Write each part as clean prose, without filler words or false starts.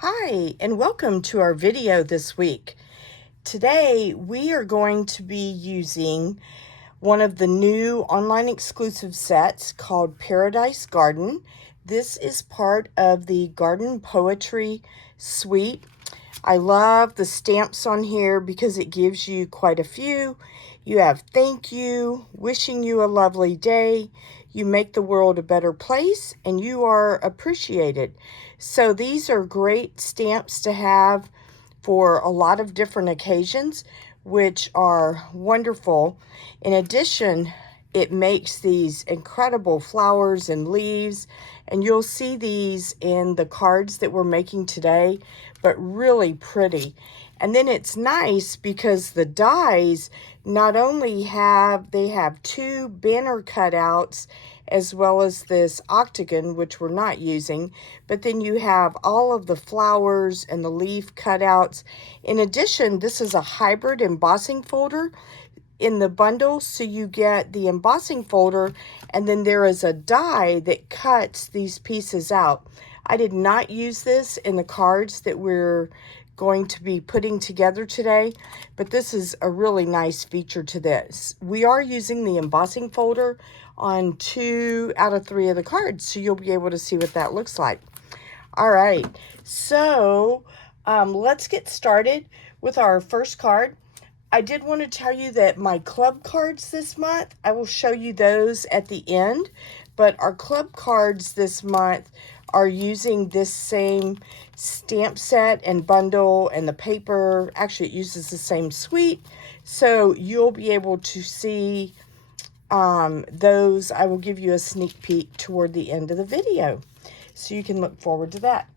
Hi, and welcome to our video this week. Today, we are going to be using one of the new online exclusive sets called Paradise Garden. This is part of the Garden Poetry Suite. I love the stamps on here because it gives you quite a few. You have thank you, wishing you a lovely day, you make the world a better place, and you are appreciated. So these are great stamps to have for a lot of different occasions, which are wonderful. In addition, it makes these incredible flowers and leaves, and you'll see these in the cards that we're making today, but really pretty. And then it's nice because the dies not only have two banner cutouts as well as this octagon, which we're not using, but then you have all of the flowers and the leaf cutouts. In addition, this is a hybrid embossing folder in the bundle, so you get the embossing folder, and then there is a die that cuts these pieces out. I did not use this in the cards that we're going to be putting together today, but this is a really nice feature to this. We are using the embossing folder on 2 out of 3 of the cards, so you'll be able to see what that looks like. All right, so let's get started with our first card. I did want to tell you that my club cards this month, I will show you those at the end, but our club cards this month are using this same stamp set and bundle, and the paper, actually it uses the same suite, so you'll be able to see those. I will give you a sneak peek toward the end of the video, so you can look forward to that.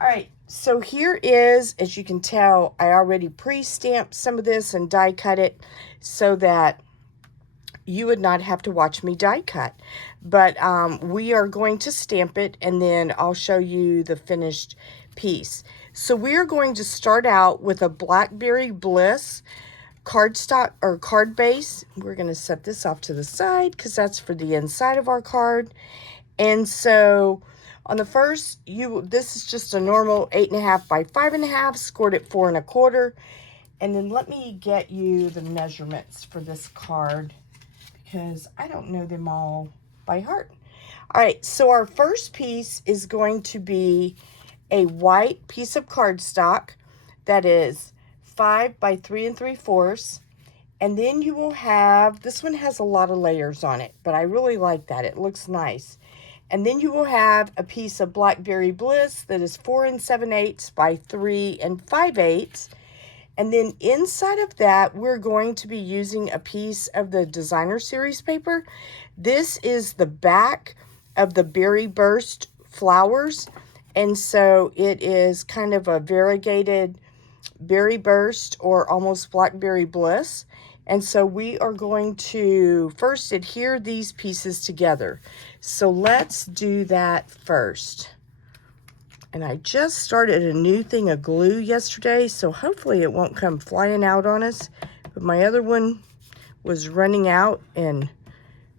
All right, so here is, as you can tell, I already pre-stamped some of this and die cut it so that you would not have to watch me die cut. But we are going to stamp it, and then I'll show you the finished piece. So we are going to start out with a Blackberry Bliss cardstock or card base. We're going to set this off to the side because that's for the inside of our card. And so on the first, this is just a normal 8.5 by 5.5, scored at 4 1/4. And then let me get you the measurements for this card because I don't know them all by heart. All right, so our first piece is going to be a white piece of cardstock that is 5 by 3 3/4. And then you will have, this one has a lot of layers on it, but I really like that. It looks nice. And then you will have a piece of Blackberry Bliss that is 4 7/8 by 3 5/8. And then inside of that, we're going to be using a piece of the Designer Series paper. This is the back of the Berry Burst flowers. And so it is kind of a variegated Berry Burst or almost Blackberry Bliss. And so we are going to first adhere these pieces together. So let's do that first. And I just started a new thing of glue yesterday, so hopefully it won't come flying out on us. But my other one was running out, and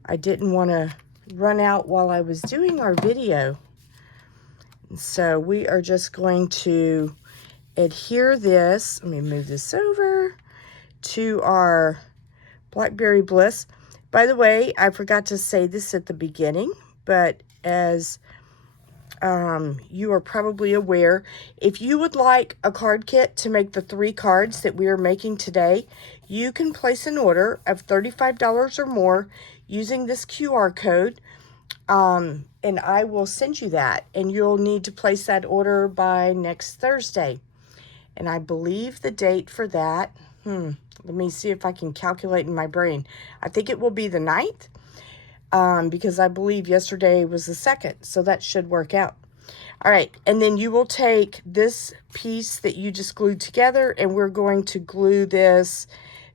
I didn't want to run out while I was doing our video. And so we are just going to adhere this. Let me move this over to our Blackberry Bliss. By the way, I forgot to say this at the beginning, but as you are probably aware, if you would like a card kit to make the 3 cards that we are making today, you can place an order of $35 or more using this QR code, and I will send you that, and you'll need to place that order by next Thursday. And I believe the date for that, let me see if I can calculate in my brain. I think it will be the 9th, because I believe yesterday was the 2nd, so that should work out. All right, and then you will take this piece that you just glued together, and we're going to glue this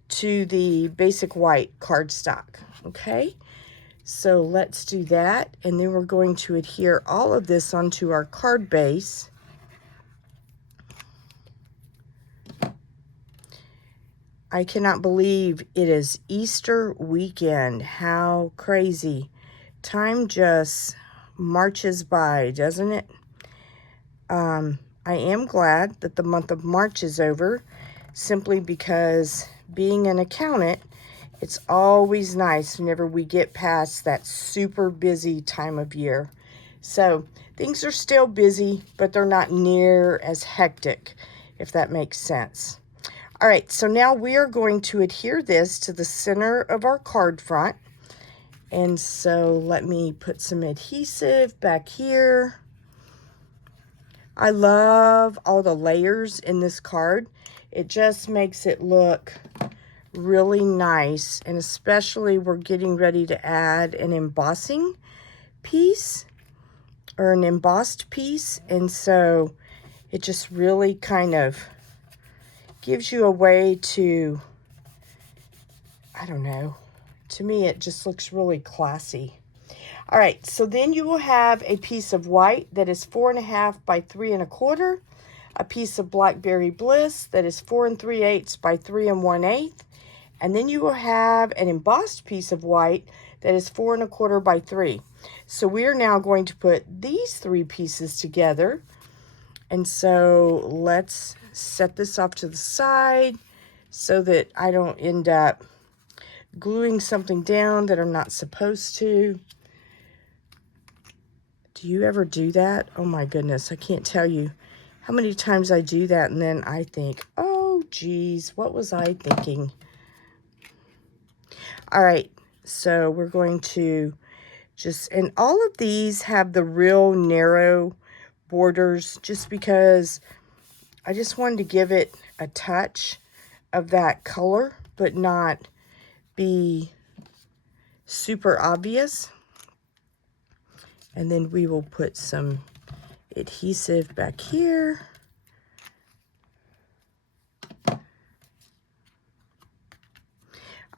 to the basic white cardstock, okay? So let's do that, and then we're going to adhere all of this onto our card base. I cannot believe it is Easter weekend. How crazy. Time just marches by, doesn't it? I am glad that the month of March is over, simply because being an accountant, it's always nice whenever we get past that super busy time of year. So things are still busy, but they're not near as hectic, if that makes sense. All right, so now we are going to adhere this to the center of our card front. And so let me put some adhesive back here. I love all the layers in this card. It just makes it look really nice, and especially we're getting ready to add an embossing piece or an embossed piece, and so it just really kind of gives you a way to, I don't know, to me it just looks really classy. All right, so then you will have a piece of white that is 4.5 by 3 1/4, a piece of Blackberry Bliss that is 4 3/8 by 3 1/8, and then you will have an embossed piece of white that is 4 1/4 by 3. So we are now going to put these 3 pieces together, and so let's set this off to the side so that I don't end up gluing something down that I'm not supposed to. Do you ever do that? Oh my goodness, I can't tell you how many times I do that, and then I think, oh geez, what was I thinking? All right, so we're going to just, and all of these have the real narrow borders just because I just wanted to give it a touch of that color, but not be super obvious. And then we will put some adhesive back here.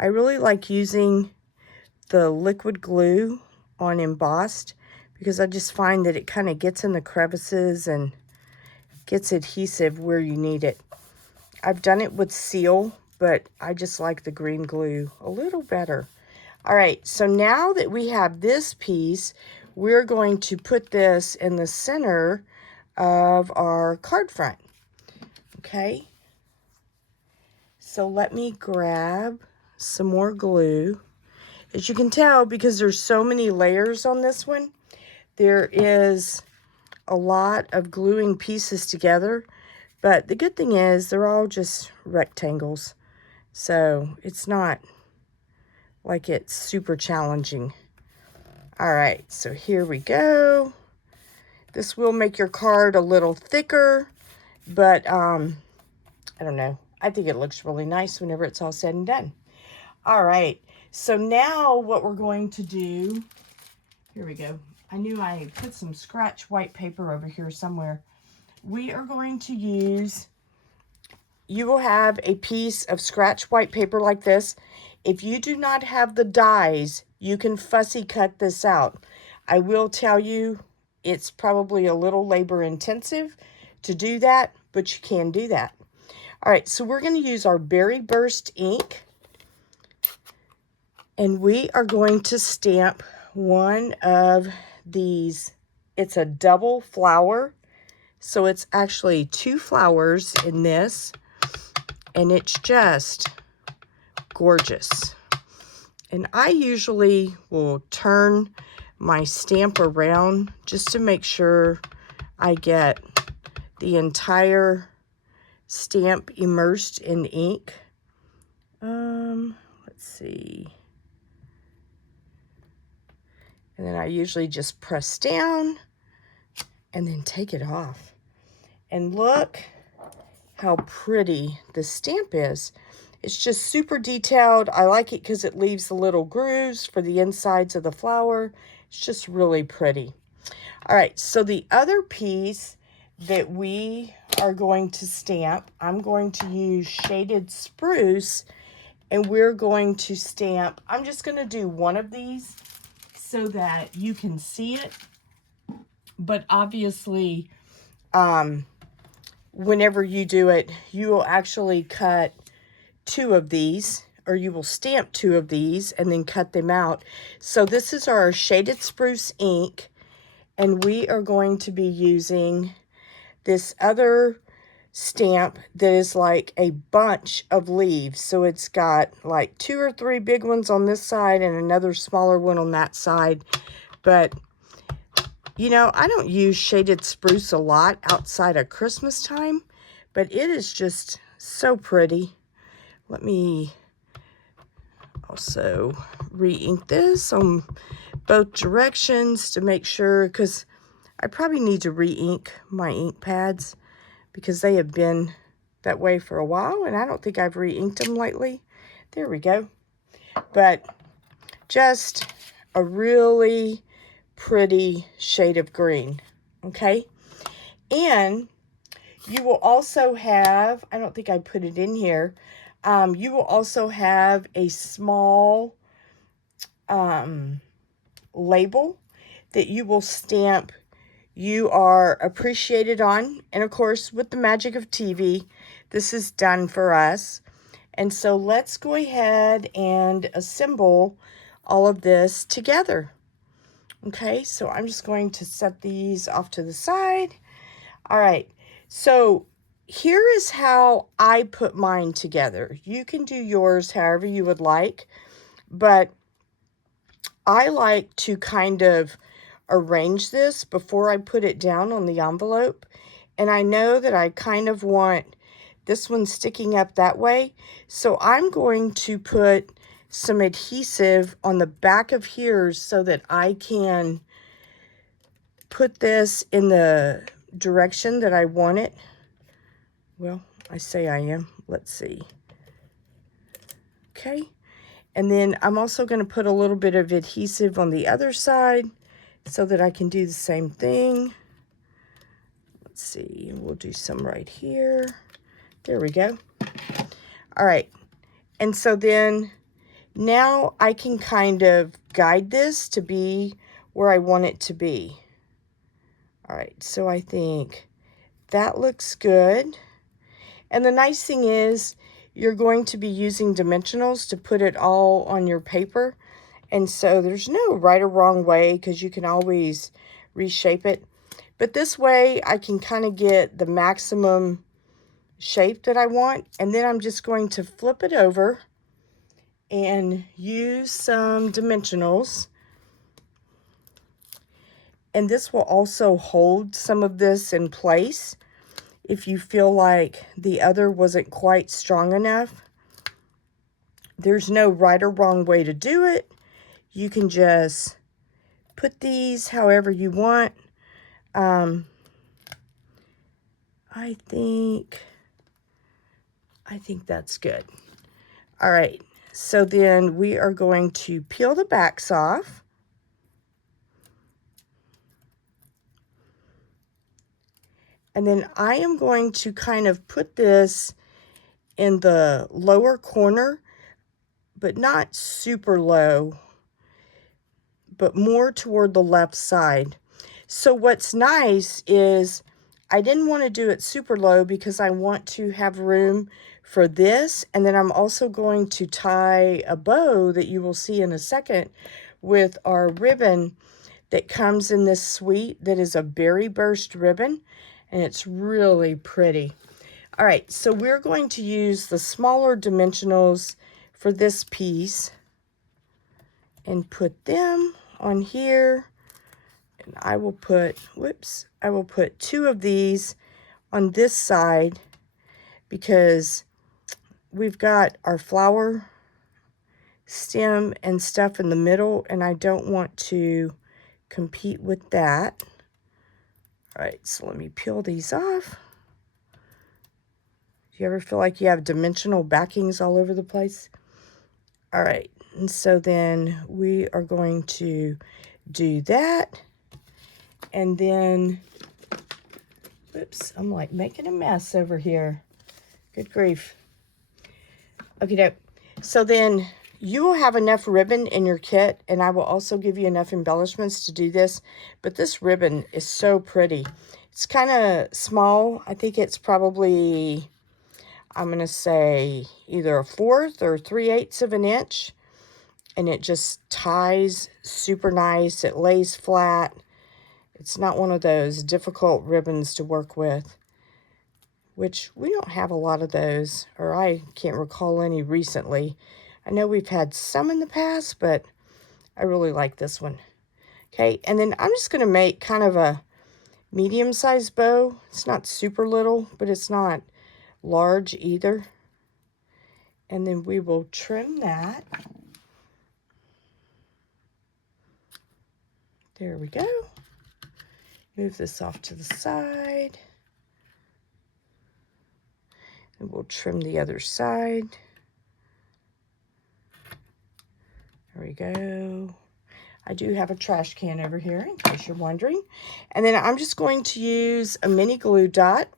I really like using the liquid glue on embossed because I just find that it kind of gets in the crevices and gets adhesive where you need it. I've done it with seal, but I just like the green glue a little better. All right, so now that we have this piece, we're going to put this in the center of our card front. Okay, so let me grab some more glue. As you can tell, because there's so many layers on this one, there is a lot of gluing pieces together, but the good thing is they're all just rectangles, so it's not like it's super challenging. All right, so here we go. This will make your card a little thicker, but I don't know. I think it looks really nice whenever it's all said and done. All right, so now what we're going to do, here we go. I knew I put some scratch white paper over here somewhere. We are going to use, you will have a piece of scratch white paper like this. If you do not have the dies, you can fussy cut this out. I will tell you, it's probably a little labor intensive to do that, but you can do that. All right, so we're going to use our Berry Burst ink, and we are going to stamp one of these. It's a double flower, so it's actually 2 flowers in this, and it's just gorgeous. And I usually will turn my stamp around just to make sure I get the entire stamp immersed in ink. Let's see. And then I usually just press down and then take it off. And look how pretty the stamp is. It's just super detailed. I like it because it leaves the little grooves for the insides of the flower. It's just really pretty. All right, so the other piece that we are going to stamp, I'm going to use Shaded Spruce, and we're going to stamp, I'm just going to do one of these so that you can see it. But obviously, whenever you do it, you will actually cut 2 of these, or you will stamp 2 of these and then cut them out. So this is our Shaded Spruce ink, and we are going to be using this other stamp that is like a bunch of leaves. So it's got like 2 or 3 big ones on this side and another smaller one on that side. But you know, I don't use shaded spruce a lot outside of Christmas time, but it is just so pretty. Let me also re-ink this on both directions to make sure, because I probably need to re-ink my ink pads because they have been that way for a while, and I don't think I've re-inked them lately. There we go. But just a really pretty shade of green, okay? And you will also have, I don't think I put it in here, you will also have a small label that you will stamp "You Are Appreciated" on. And of course, with the magic of TV, this is done for us. And so let's go ahead and assemble all of this together. Okay, so I'm just going to set these off to the side. All right, so here is how I put mine together. You can do yours however you would like, but I like to kind of arrange this before I put it down on the envelope. And I know that I kind of want this one sticking up that way. So I'm going to put some adhesive on the back of here so that I can put this in the direction that I want it. Well, I say I am. Let's see. Okay. And then I'm also going to put a little bit of adhesive on the other side so that I can do the same thing. Let's see. We'll do some right here. There we go. All right. And so then now I can kind of guide this to be where I want it to be. All right. So I think that looks good. And the nice thing is you're going to be using dimensionals to put it all on your paper. And so there's no right or wrong way because you can always reshape it. But this way I can kind of get the maximum shape that I want. And then I'm just going to flip it over and use some dimensionals. And this will also hold some of this in place if you feel like the other wasn't quite strong enough. There's no right or wrong way to do it. You can just put these however you want. I think that's good. All right, so then we are going to peel the backs off. And then I am going to kind of put this in the lower corner, but not super low, but more toward the left side. So what's nice is I didn't want to do it super low because I want to have room for this. And then I'm also going to tie a bow that you will see in a second with our ribbon that comes in this suite that is a berry burst ribbon. And it's really pretty. All right, so we're going to use the smaller dimensionals for this piece and put them on here. And I will put, I will put 2 of these on this side because we've got our flower stem and stuff in the middle, and I don't want to compete with that. All right, so let me peel these off. Do you ever feel like you have dimensional backings all over the place? All right, and so then we are going to do that. And then, oops, I'm like making a mess over here. Good grief. Okay, so then you will have enough ribbon in your kit, and I will also give you enough embellishments to do this. But this ribbon is so pretty. It's kind of small. I think it's probably, I'm going to say either 1/4 or 3/8 of an inch. And it just ties super nice. It lays flat. It's not one of those difficult ribbons to work with, which we don't have a lot of those, or I can't recall any recently. I know we've had some in the past, but I really like this one. Okay, and then I'm just going to make kind of a medium-sized bow. It's not super little, but it's not large either. And then we will trim that. There we go. Move this off to the side. And we'll trim the other side. There we go. I do have a trash can over here in case you're wondering. And then I'm just going to use a mini glue dot.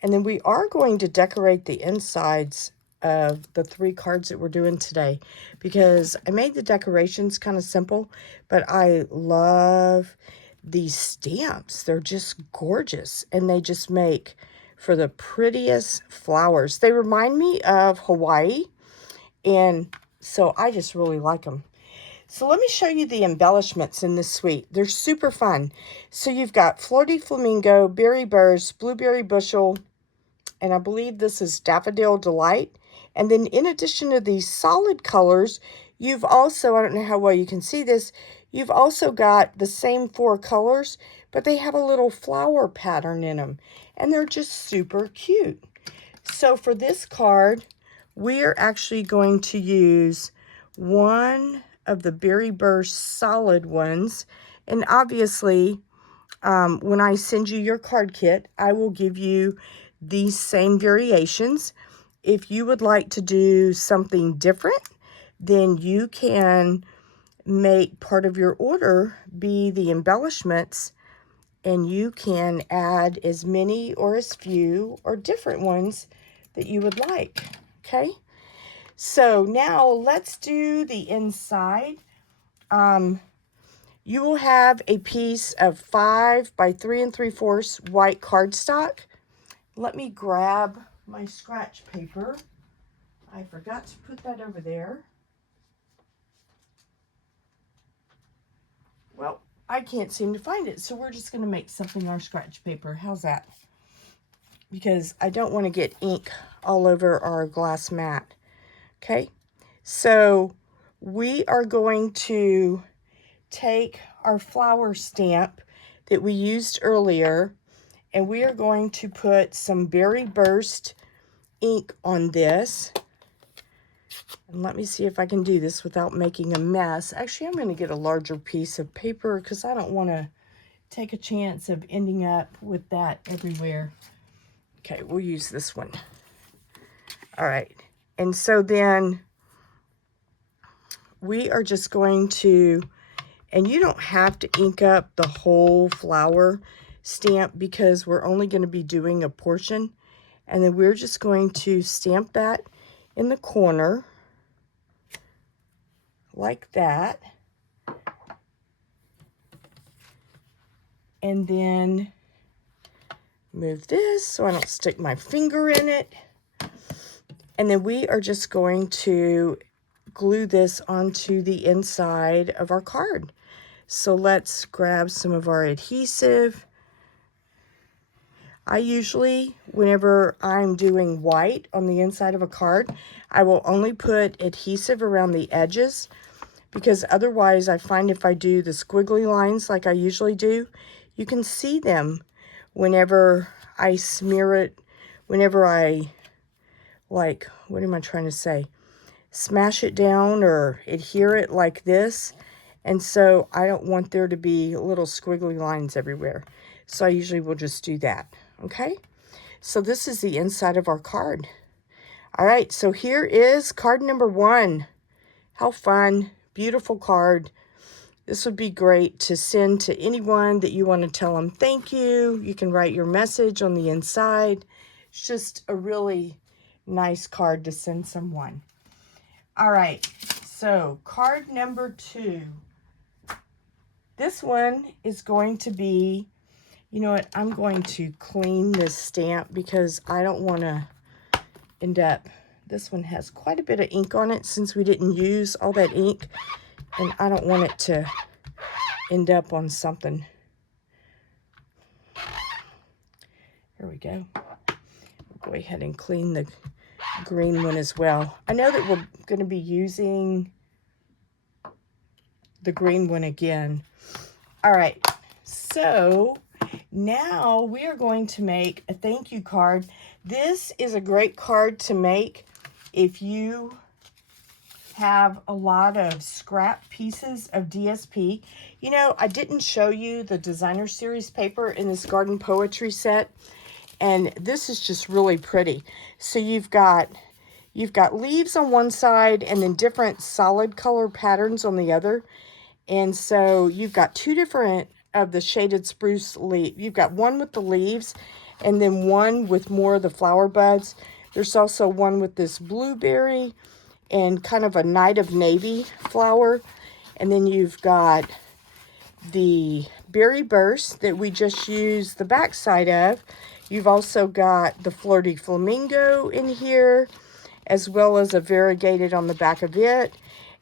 And then we are going to decorate the insides of the 3 cards that we're doing today, because I made the decorations kind of simple, but I love these stamps. They're just gorgeous, and they just make for the prettiest flowers. They remind me of Hawaii, and so I just really like them. So let me show you the embellishments in this suite. They're super fun. So you've got Floaty Flamingo, Berry Burst, Blueberry Bushel, and I believe this is Daffodil Delight. And then in addition to these solid colors, you've also, I don't know how well you can see this, you've also got the same 4 colors, but they have a little flower pattern in them. And they're just super cute. So for this card, we are actually going to use one of the Berry Burst solid ones. And obviously, when I send you your card kit, I will give you these same variations. If you would like to do something different, then you can make part of your order be the embellishments, and you can add as many or as few or different ones that you would like. Okay, so now let's do the inside. You will have a piece of 5 by 3 3/4 white cardstock. Let me grab my scratch paper. I forgot to put that over there. Well, I can't seem to find it, so we're just going to make something on scratch paper. How's that? Because I don't want to get ink all over our glass mat. Okay, so we are going to take our flower stamp that we used earlier, and we are going to put some Berry Burst ink on this. And let me see if I can do this without making a mess. Actually, I'm going to get a larger piece of paper because I don't want to take a chance of ending up with that everywhere. Okay, we'll use this one. All right. And so then we are just going to, and you don't have to ink up the whole flower stamp because we're only going to be doing a portion. And then we're just going to stamp that in the corner like that. And then move this so I don't stick my finger in it. And then we are just going to glue this onto the inside of our card. So let's grab some of our adhesive. I usually, whenever I'm doing white on the inside of a card, I will only put adhesive around the edges, because otherwise I find if I do the squiggly lines like I usually do, you can see them whenever I smear it, whenever I, like, what am I trying to say? Smash it down or adhere it like this. And so I don't want there to be little squiggly lines everywhere. So I usually will just do that. Okay, so this is the inside of our card. All right, so here is card number 1. How fun, beautiful card. This would be great to send to anyone that you want to tell them thank you. You can write your message on the inside. It's just a really nice card to send someone. All right, so card number 2. This one is going to be, you know what, I'm going to clean this stamp because I don't want to end up, this one has quite a bit of ink on it since we didn't use all that ink, and I don't want it to end up on something. Here we go. We'll go ahead and clean the green one as well. I know that we're going to be using the green one again. All right, so now we are going to make a thank you card. This is a great card to make if you have a lot of scrap pieces of DSP. You know, I didn't show you the designer series paper in this garden poetry set, and this is just really pretty. So you've got leaves on one side and then different solid color patterns on the other. And so you've got two different of the shaded spruce leaf. You've got one with the leaves and then one with more of the flower buds. There's also one with this blueberry and kind of a night of navy flower. And then you've got the berry burst that we just used the back side of. You've also got the flirty flamingo in here, as well as a variegated on the back of it.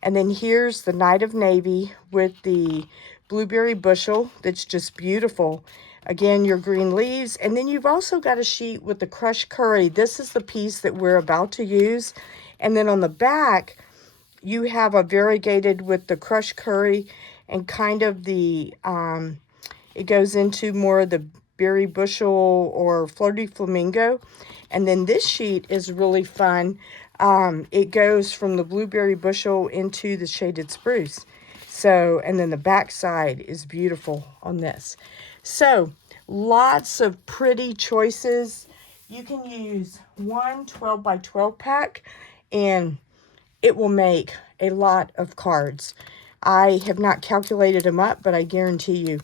And then here's the night of navy with the blueberry bushel that's just beautiful. Again, your green leaves. And then you've also got a sheet with the crushed curry. This is the piece that we're about to use. And then on the back, you have a variegated with the crushed curry and kind of the, it goes into more of the berry bushel or flirty flamingo. And then this sheet is really fun. It goes from the blueberry bushel into the shaded spruce. So, and then the back side is beautiful on this. So, lots of pretty choices. You can use one 12 by 12 pack and it will make a lot of cards. I have not calculated them up, but I guarantee you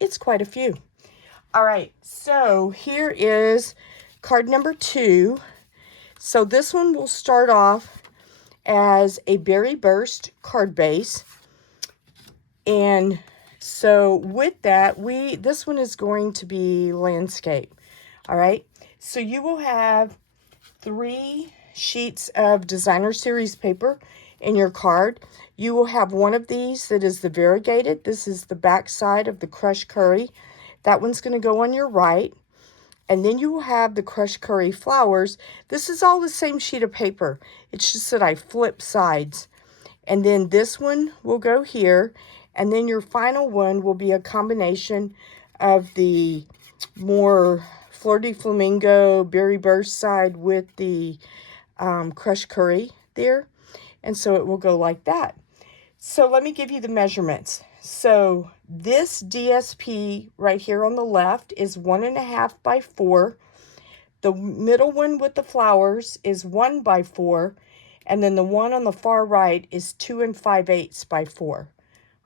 it's quite a few. All right, so here is card number 2. So this one will start off as a berry burst card base. And so with that, this one is going to be landscape. All right, so you will have 3 sheets of designer series paper in your card. You will have one of these that is the variegated. This is the back side of the crushed curry. That one's going to go on your right. And then you will have the crushed curry flowers. This is all the same sheet of paper. It's just that I flip sides. And then this one will go here. And then your final one will be a combination of the more flirty flamingo berry burst side with the crushed curry there. And so it will go like that. So let me give you the measurements. So this DSP right here on the left is 1.5 by 4. The middle one with the flowers is 1 by 4. And then the one on the far right is 2 5/8 by 4.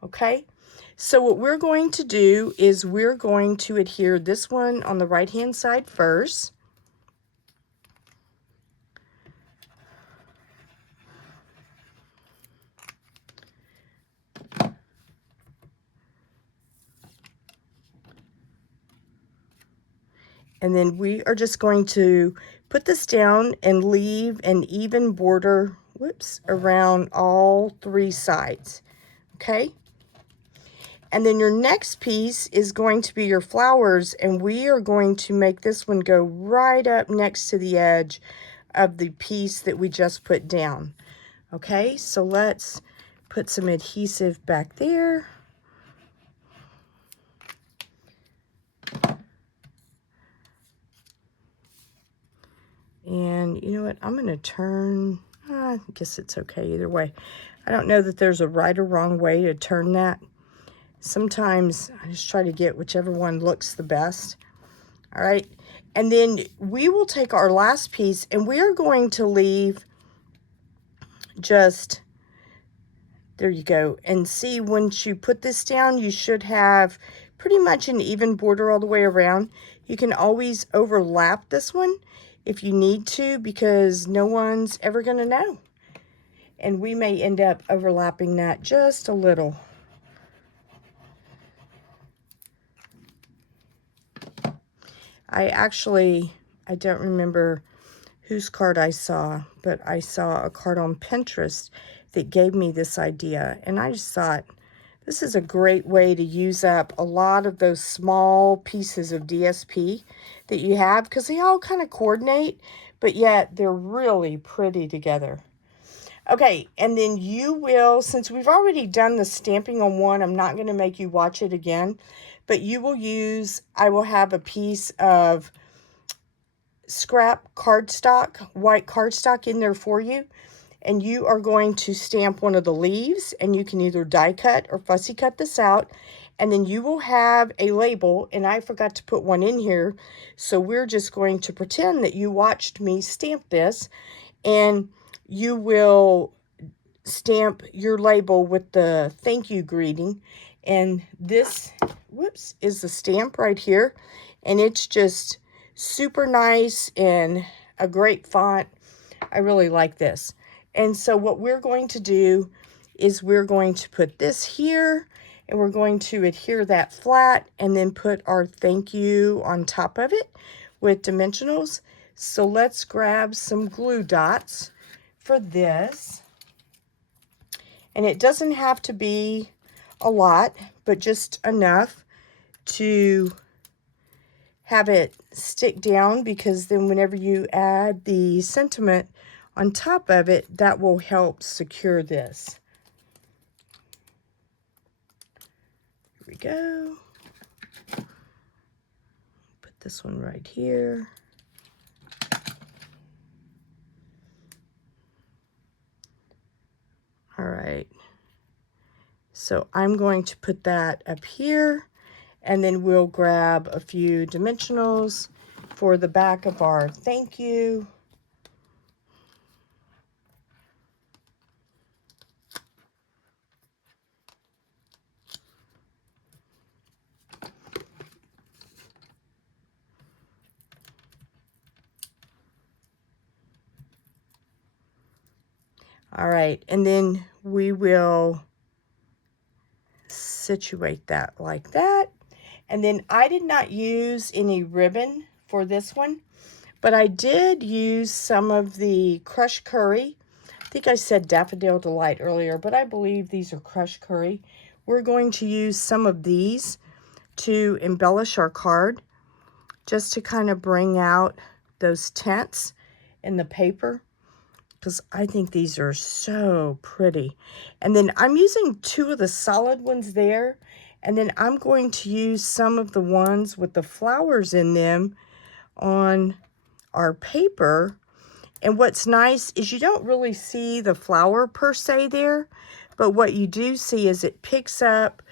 Okay? So what we're going to do is we're going to adhere this one on the right-hand side first. And then we are just going to put this down and leave an even border, around all 3 sides, okay? And then your next piece is going to be your flowers, and we are going to make this one go right up next to the edge of the piece that we just put down, okay? So let's put some adhesive back there. And you know what? I'm going to turn, I guess it's okay either way. I don't know that there's a right or wrong way to turn that. Sometimes I just try to get whichever one looks the best. All right. And then we will take our last piece and we are going to leave just, there you go. And see, once you put this down, you should have pretty much an even border all the way around. You can always overlap this one if you need to, because no one's ever going to know. And we may end up overlapping that just a little. I don't remember whose card I saw, but I saw a card on Pinterest that gave me this idea. And I just thought, This is a great way to use up a lot of those small pieces of DSP that you have, because they all kind of coordinate, but yet they're really pretty together. Okay, and then you will, since we've already done the stamping on one, I'm not going to make you watch it again, but you will use, I will have a piece of scrap cardstock, white cardstock in there for you, and you are going to stamp one of the leaves, and you can either die cut or fussy cut this out, and then you will have a label, and I forgot to put one in here, so we're just going to pretend that you watched me stamp this, and you will stamp your label with the thank you greeting. And this, whoops, is the stamp right here, and it's just super nice and a great font. I really like this. And so what we're going to do is we're going to put this here, and we're going to adhere that flat and then put our thank you on top of it with dimensionals. So let's grab some glue dots for this. And it doesn't have to be a lot, but just enough to have it stick down, because then whenever you add the sentiment on top of it, that will help secure this. Here we go. Put this one right here. All right. So I'm going to put that up here, and then we'll grab a few dimensionals for the back of our thank you. All right, and then we will situate that like that. And then I did not use any ribbon for this one, but I did use some of the crushed curry. I think I said Daffodil Delight earlier, but I believe these are crushed curry. We're going to use some of these to embellish our card, just to kind of bring out those tints in the paper, because I think these are so pretty. And then I'm using two of the solid ones there, and then I'm going to use some of the ones with the flowers in them on our paper. And what's nice is you don't really see the flower per se there, but what you do see is it picks up,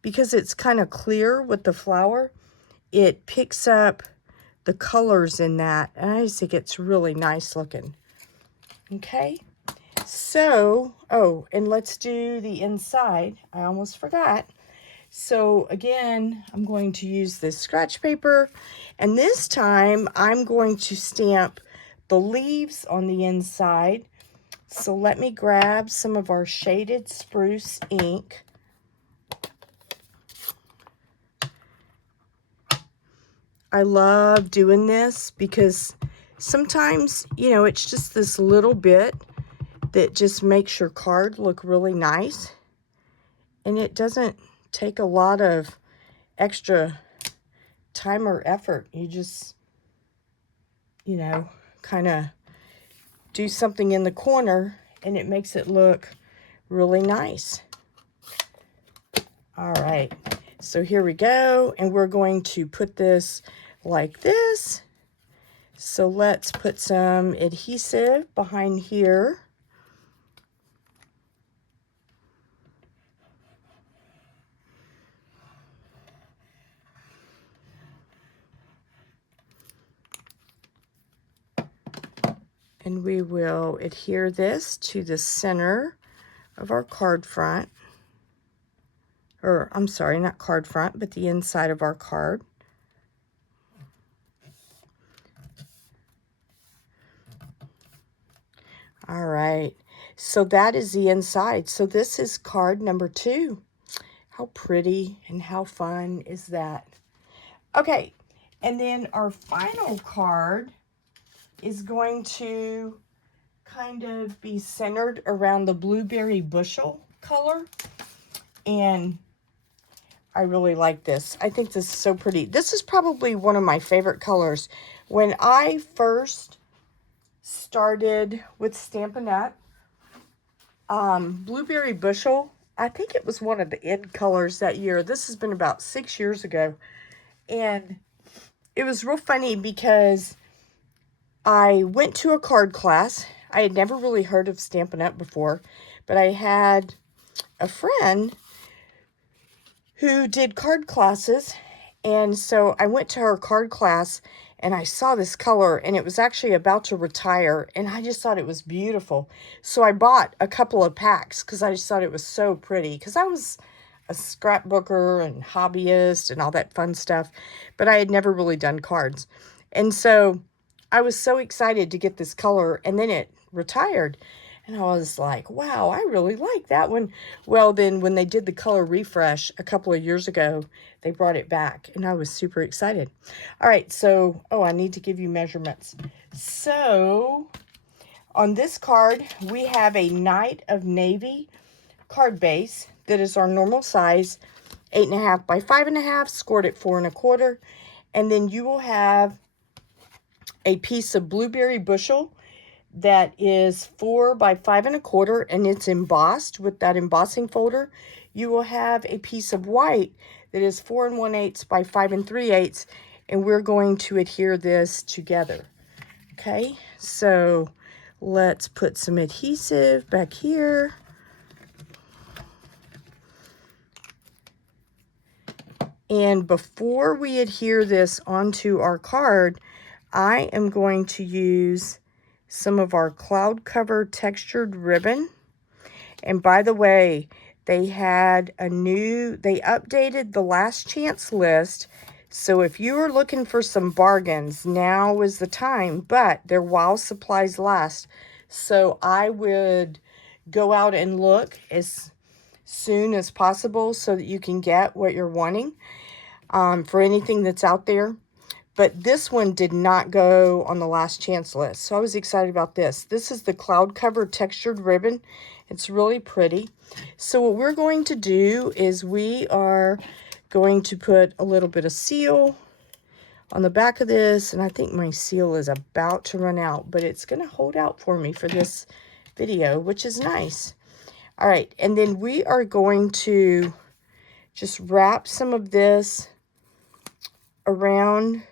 because it's kind of clear with the flower, it picks up the colors in that, and I just think it's really nice looking. Okay, so, oh, and let's do the inside. I almost forgot. So again, I'm going to use this scratch paper, and this time I'm going to stamp the leaves on the inside. So let me grab some of our shaded spruce ink. I love doing this because sometimes, you know, it's just this little bit that just makes your card look really nice, and it doesn't take a lot of extra time or effort. You just, you know, kind of do something in the corner, and it makes it look really nice. All right, so here we go, and we're going to put this like this. So let's put some adhesive behind here. And we will adhere this to the center of our card front. Or, I'm sorry, not card front, but the inside of our card. All right, so that is the inside. So this is card number 2. How pretty and how fun is that? Okay, and then our final card is going to kind of be centered around the blueberry bushel color. And I really like this. I think this is so pretty. This is probably one of my favorite colors. When I first started with Stampin' Up, Blueberry Bushel, I think it was one of the in colors that year. This has been about 6 years ago. And it was real funny because I went to a card class. I had never really heard of Stampin' Up before, but I had a friend who did card classes, and so I went to her card class and I saw this color, and it was actually about to retire, and I just thought it was beautiful. So I bought a couple of packs because I just thought it was so pretty, because I was a scrapbooker and hobbyist and all that fun stuff, but I had never really done cards. And so I was so excited to get this color, and then it retired. And I was like, wow, I really like that one. Well, then when they did the color refresh a couple of years ago, they brought it back, and I was super excited. All right, so, oh, I need to give you measurements. So on this card, we have a Night of Navy card base that is our normal size, 8.5 by 5.5, scored at 4 1/4. And then you will have a piece of Blueberry Bushel that is 4 by 5 1/4, and it's embossed with that embossing folder. You will have a piece of white that is 4 1/8 by 5 3/8, and we're going to adhere this together. Okay, so let's put some adhesive back here. And before we adhere this onto our card, I am going to use some of our cloud cover textured ribbon. And by the way, they updated the last chance list. So if you are looking for some bargains, now is the time, but they're while supplies last. So I would go out and look as soon as possible so that you can get what you're wanting for anything that's out there. But this one did not go on the last chance list, so I was excited about this. This is the cloud cover textured ribbon. It's really pretty. So what we're going to do is we are going to put a little bit of seal on the back of this, and I think my seal is about to run out, but it's going to hold out for me for this video, which is nice. All right, and then we are going to just wrap some of this around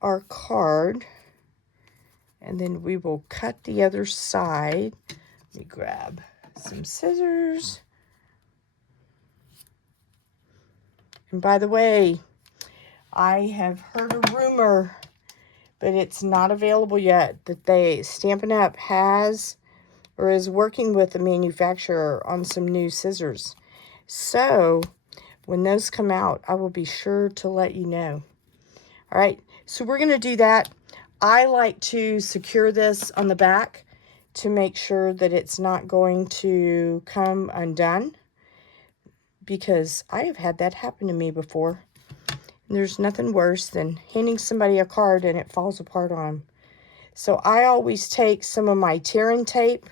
our card, and then we will cut the other side. Let me grab some scissors. And by the way, I have heard a rumor, but it's not available yet, that Stampin' Up! Has or is working with a manufacturer on some new scissors. So when those come out, I will be sure to let you know. All right, so we're going to do that. I like to secure this on the back to make sure that it's not going to come undone, because I have had that happen to me before. And there's nothing worse than handing somebody a card and it falls apart on them. So I always take some of my tearing tape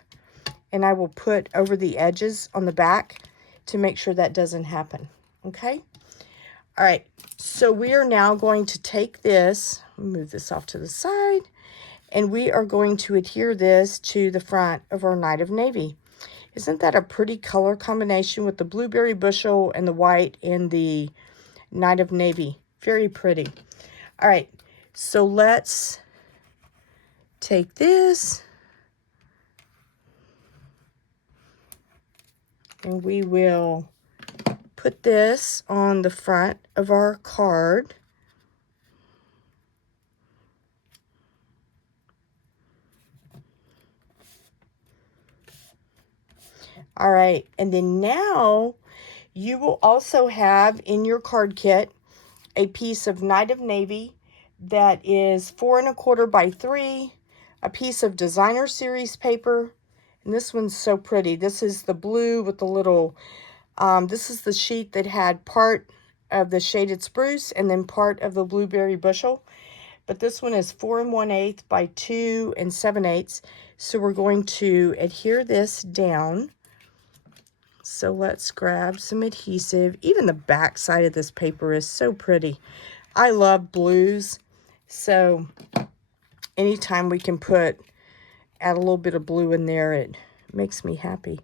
and I will put over the edges on the back to make sure that doesn't happen. Okay? All right, so we are now going to take this, move this off to the side, and we are going to adhere this to the front of our Night of Navy. Isn't that a pretty color combination with the Blueberry Bushel and the white and the Night of Navy? Very pretty. All right, so let's take this and we will put this on the front of our card. All right, and then now you will also have in your card kit a piece of Night of Navy that is 4 1/4 by 3, a piece of designer series paper, and this one's so pretty. This is the blue with the little, this is the sheet that had part of the shaded spruce and then part of the Blueberry Bushel. But this one is 4 1/8 by 2 7/8. So we're going to adhere this down. So let's grab some adhesive. Even the back side of this paper is so pretty. I love blues, so anytime we can add a little bit of blue in there, it makes me happy.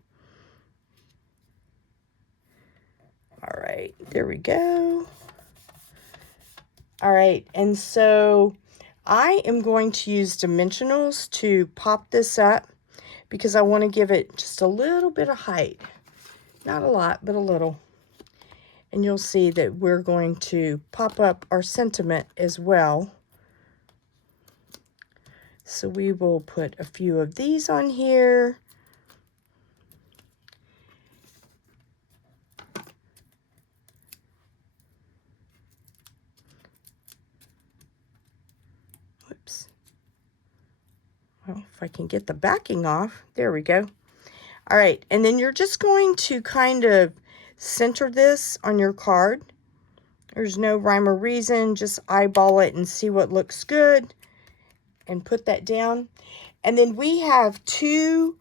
All right, there we go. All right, and so I am going to use dimensionals to pop this up because I want to give it just a little bit of height. Not a lot, but a little. And you'll see that we're going to pop up our sentiment as well. So we will put a few of these on here. Whoops. Well, if I can get the backing off, there we go. All right, and then you're just going to kind of center this on your card. There's no rhyme or reason, just eyeball it and see what looks good and put that down. And then we have two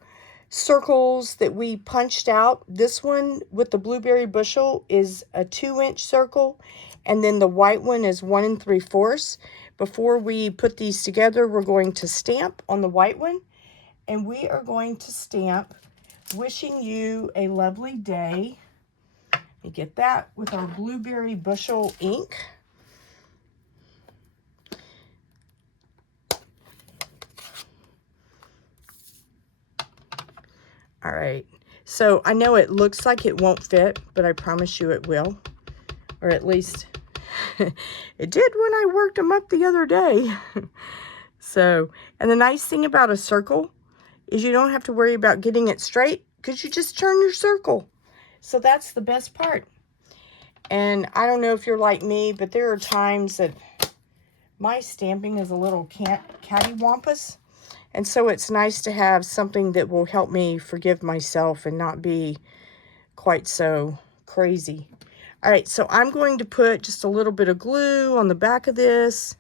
circles that we punched out. This one with the blueberry bushel is a 2-inch circle, and then the white one is 1 3/4. Before we put these together, we're going to stamp on the white one, and we are going to stamp "Wishing you a lovely day." We get that with our blueberry bushel ink. All right, so I know it looks like it won't fit, but I promise you it will, or at least it did when I worked them up the other day. So, and the nice thing about a circle is you don't have to worry about getting it straight because you just turn your circle. So that's the best part. And I don't know if you're like me, but there are times that my stamping is a little cattywampus. And so it's nice to have something that will help me forgive myself and not be quite so crazy. All right, so I'm going to put just a little bit of glue on the back of this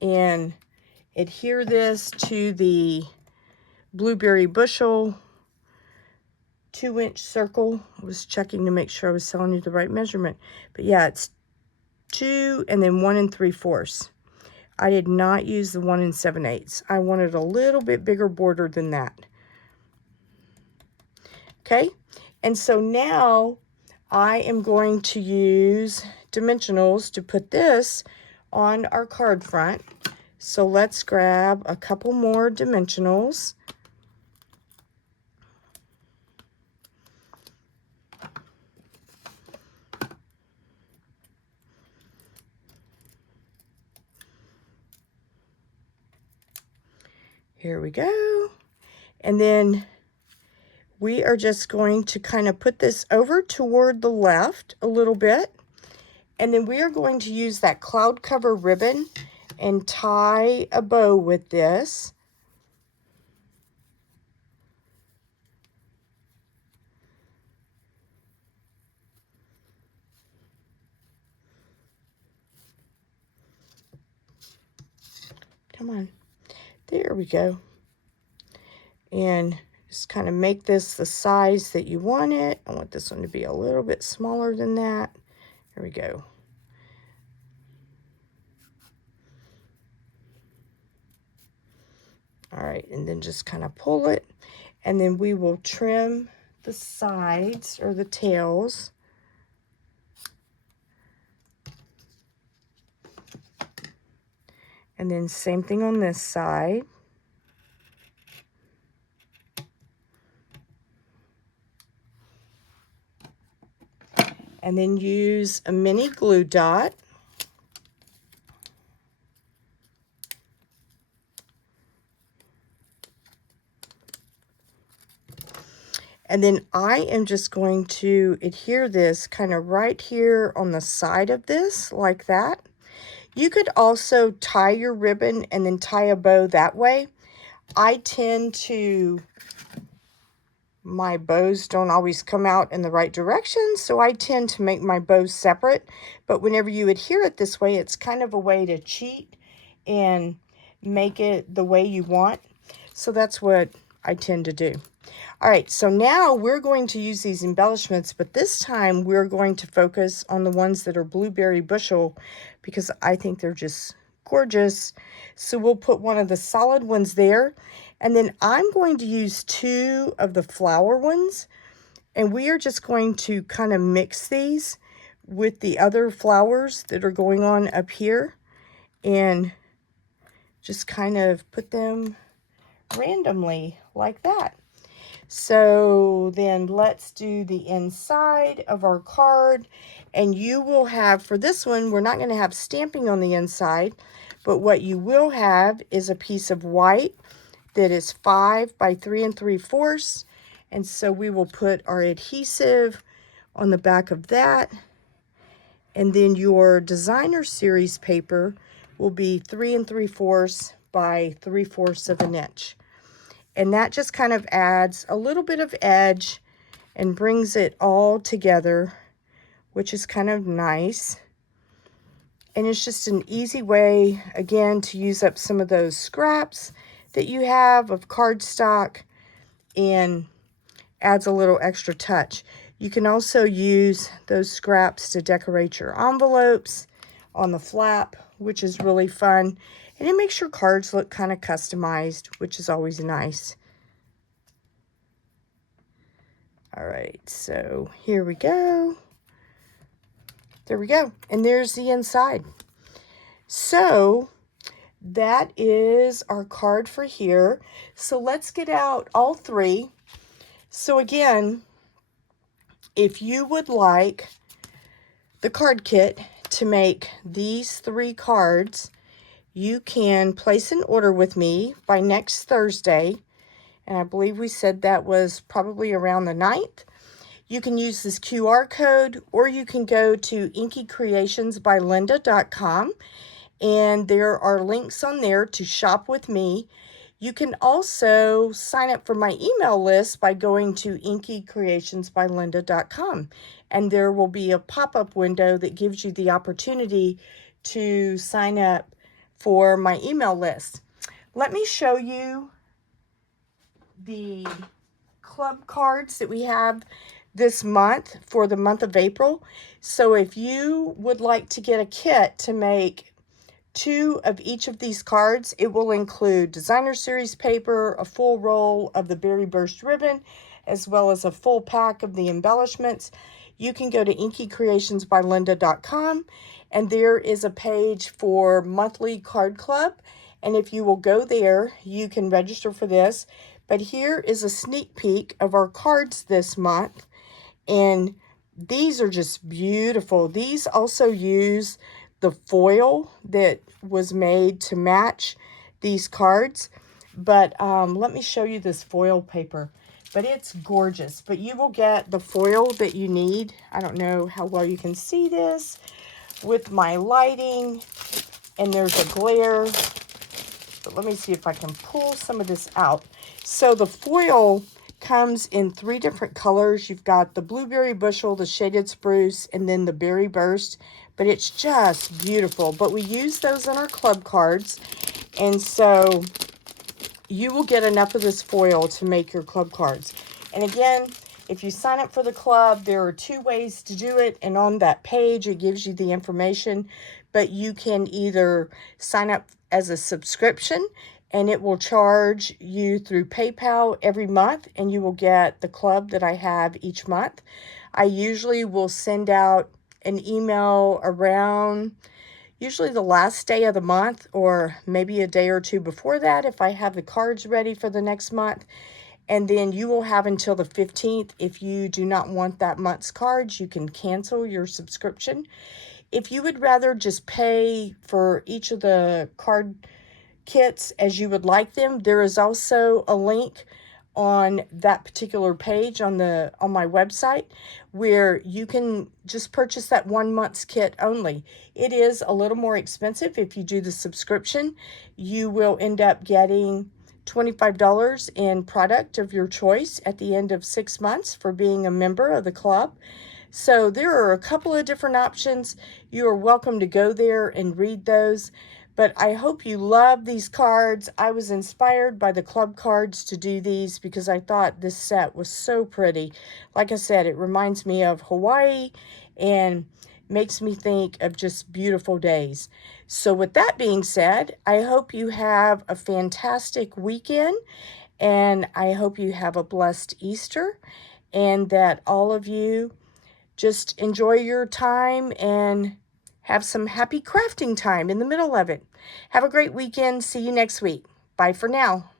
and adhere this to the blueberry bushel 2-inch circle. I was checking to make sure I was telling you the right measurement. But yeah, it's 2 and then 1 3/4. I did not use the 1 7/8. I wanted a little bit bigger border than that. Okay, and so now I am going to use dimensionals to put this on our card front. So let's grab a couple more dimensionals. Here we go. And then we are just going to kind of put this over toward the left a little bit. And then we are going to use that cloud cover ribbon and tie a bow with this. Come on. There we go. And just kind of make this the size that you want it. I want this one to be a little bit smaller than that. There we go. All right, and then just kind of pull it. And then we will trim the sides or the tails. And then same thing on this side. And then use a mini glue dot. And then I am just going to adhere this kind of right here on the side of this, like that. You could also tie your ribbon and then tie a bow that way. I tend to, my bows don't always come out in the right direction, so I tend to make my bows separate. But whenever you adhere it this way, it's kind of a way to cheat and make it the way you want. So that's what I tend to do. All right, so now we're going to use these embellishments, but this time we're going to focus on the ones that are blueberry bushel because I think they're just gorgeous. So we'll put one of the solid ones there, and then I'm going to use 2 of the flower ones, and we are just going to kind of mix these with the other flowers that are going on up here and just kind of put them randomly like that. So then let's do the inside of our card, and you will have, for this one, we're not going to have stamping on the inside, but what you will have is a piece of white that is 5 by 3 3/4, and so we will put our adhesive on the back of that, and then your designer series paper will be 3 3/4 by 3/4 of an inch. And that just kind of adds a little bit of edge and brings it all together, which is kind of nice. And it's just an easy way, again, to use up some of those scraps that you have of cardstock and adds a little extra touch. You can also use those scraps to decorate your envelopes on the flap, which is really fun. And it makes your cards look kind of customized, which is always nice. All right, so here we go. There we go. And there's the inside. So that is our card for here. So let's get out all 3. So again, if you would like the card kit to make these 3 cards, you can place an order with me by next Thursday. And I believe we said that was probably around the 9th. You can use this QR code, or you can go to inkycreationsbylinda.com, and there are links on there to shop with me. You can also sign up for my email list by going to inkycreationsbylinda.com, and there will be a pop-up window that gives you the opportunity to sign up for my email list. Let me show you the club cards that we have this month for the month of April. So if you would like to get a kit to make 2 of each of these cards, it will include designer series paper, a full roll of the Berry Burst ribbon, as well as a full pack of the embellishments. You can go to inkycreationsbylinda.com, and there is a page for monthly card club. And if you will go there, you can register for this. But here is a sneak peek of our cards this month. And these are just beautiful. These also use the foil that was made to match these cards. But let me show you this foil paper. But it's gorgeous. But you will get the foil that you need. I don't know how well you can see this with my lighting. And there's a glare. But let me see if I can pull some of this out. So the foil comes in 3 different colors. You've got the blueberry bushel, the shaded spruce, and then the berry burst. But it's just beautiful. But we use those on our club cards. And so you will get enough of this foil to make your club cards. And again, if you sign up for the club, there are 2 ways to do it. And on that page, it gives you the information. But you can either sign up as a subscription, and it will charge you through PayPal every month, and you will get the club that I have each month. I usually will send out an email around usually the last day of the month, or maybe a day or 2 before that if I have the cards ready for the next month. And then you will have until the 15th. If you do not want that month's cards, you can cancel your subscription. If you would rather just pay for each of the card kits as you would like them, there is also a link on that particular page on my website where you can just purchase that 1 month's kit only. It is a little more expensive if you do the subscription. You will end up getting $25 in product of your choice at the end of 6 months for being a member of the club. So there are a couple of different options. You are welcome to go there and read those. But I hope you love these cards. I was inspired by the club cards to do these because I thought this set was so pretty. Like I said, it reminds me of Hawaii and makes me think of just beautiful days. So with that being said, I hope you have a fantastic weekend, and I hope you have a blessed Easter, and that all of you just enjoy your time and have some happy crafting time in the middle of it. Have a great weekend. See you next week. Bye for now.